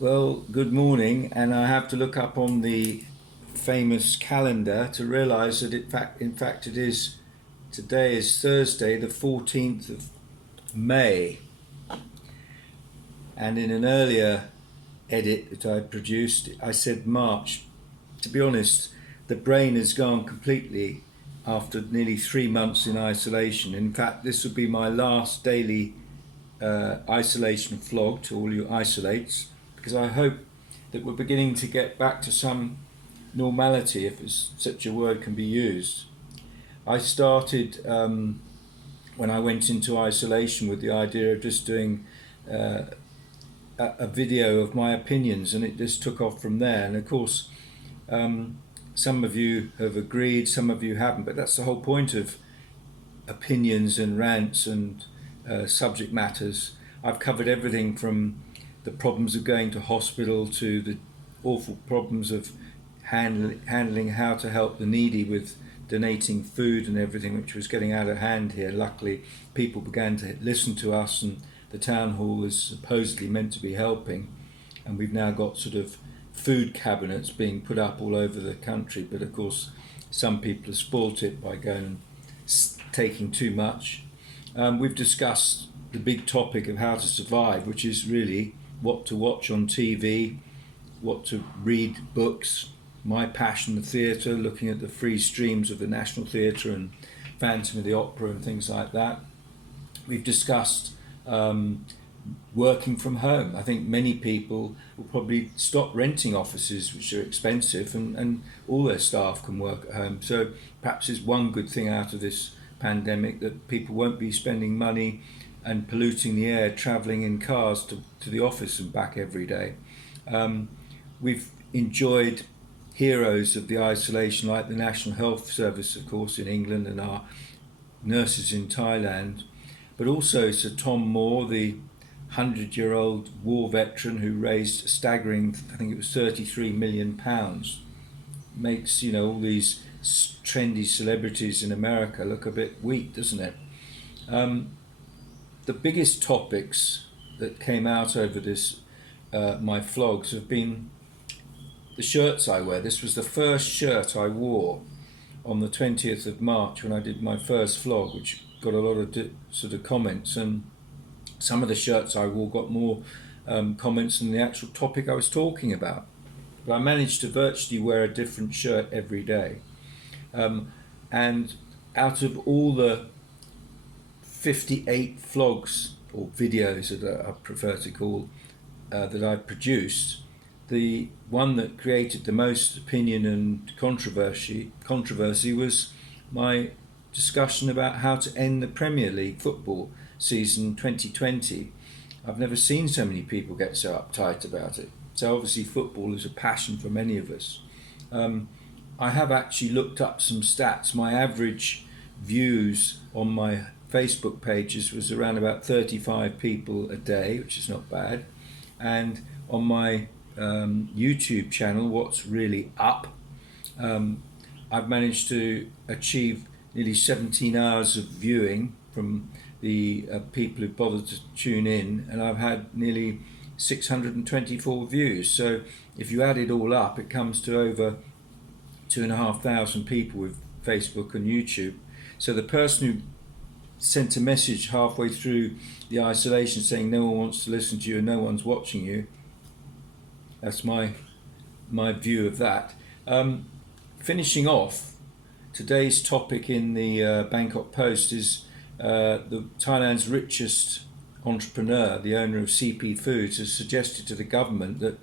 Well, good morning, and I have to look up on the famous calendar to realise that in fact, it is today is Thursday, the 14th of May, and in an earlier edit that I produced, I said March. To be honest, the brain has gone completely after nearly 3 months in isolation. In fact, this will be my last daily isolation vlog to all you isolates, because I hope that we're beginning to get back to some normality, if such a word can be used. I started when I went into isolation with the idea of just doing a video of my opinions, and it just took off from there. And of course, some of you have agreed, some of you haven't, but that's the whole point of opinions and rants and subject matters. I've covered everything from the problems of going to hospital to the awful problems of handling how to help the needy with donating food and everything, which was getting out of hand here. Luckily, people began to listen to us, and the town hall is supposedly meant to be helping, and we've now got sort of food cabinets being put up all over the country. But of course, some people have spoilt it by going and taking too much. We've discussed the big topic of how to survive, which is really what to watch on TV, what to read books, my passion, the theatre, looking at the free streams of the National Theatre and Phantom of the Opera and things like that. We've discussed working from home. I think many people will probably stop renting offices, which are expensive, and all their staff can work at home. So perhaps it's one good thing out of this pandemic, that people won't be spending money and polluting the air travelling in cars to the office and back every day. We've enjoyed heroes of the isolation like the National Health Service, of course, in England, and our nurses in Thailand, but also Sir Tom Moore, the 100-year-old war veteran who raised a staggering, I think it was £33 million. Makes, all these trendy celebrities in America look a bit weak, doesn't it? The biggest topics that came out over this, my vlogs, have been the shirts I wear. This was the first shirt I wore on the 20th of March when I did my first vlog, which got a lot of sort of comments, and some of the shirts I wore got more comments than the actual topic I was talking about. But I managed to virtually wear a different shirt every day. And out of all the 58 vlogs or videos that I prefer to call that I've produced, the one that created the most opinion and controversy was my discussion about how to end the Premier League football season 2020. I've never seen so many people get so uptight about it. So obviously football is a passion for many of us. I have actually looked up some stats. My average views on my Facebook pages was around about 35 people a day, which is not bad. And on my YouTube channel, What's Really Up, I've managed to achieve nearly 17 hours of viewing from the people who bothered to tune in, and I've had nearly 624 views. So if you add it all up, it comes to over 2,500 people with Facebook and YouTube. So the person who sent a message halfway through the isolation saying no one wants to listen to you and no one's watching you, that's my view of that. Finishing off, today's topic in the Bangkok Post is the Thailand's richest entrepreneur, the owner of CP Foods, has suggested to the government that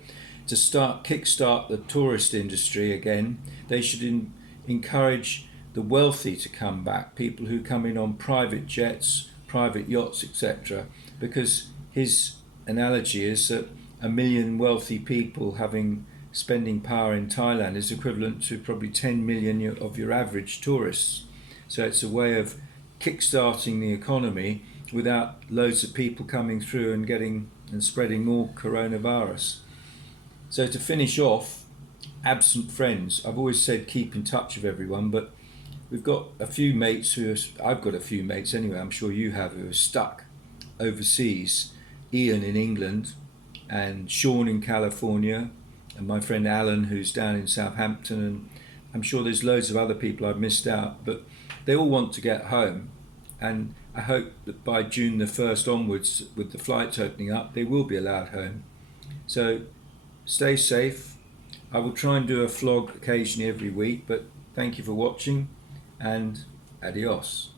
to kickstart the tourist industry again, they should encourage the wealthy to come back, people who come in on private jets, private yachts, etc. Because his analogy is that 1 million wealthy people having spending power in Thailand is equivalent to probably 10 million of your average tourists. So it's a way of kickstarting the economy without loads of people coming through and getting and spreading more coronavirus. So to finish off, absent friends. I've always said keep in touch with everyone, but we've got a few mates I've got a few mates anyway, I'm sure you have, who are stuck overseas. Ian in England, and Sean in California, and my friend Alan who's down in Southampton, and I'm sure there's loads of other people I've missed out, but they all want to get home, and I hope that by June the 1st onwards, with the flights opening up, they will be allowed home. So stay safe. I will try and do a vlog occasionally every week, but thank you for watching, and adios.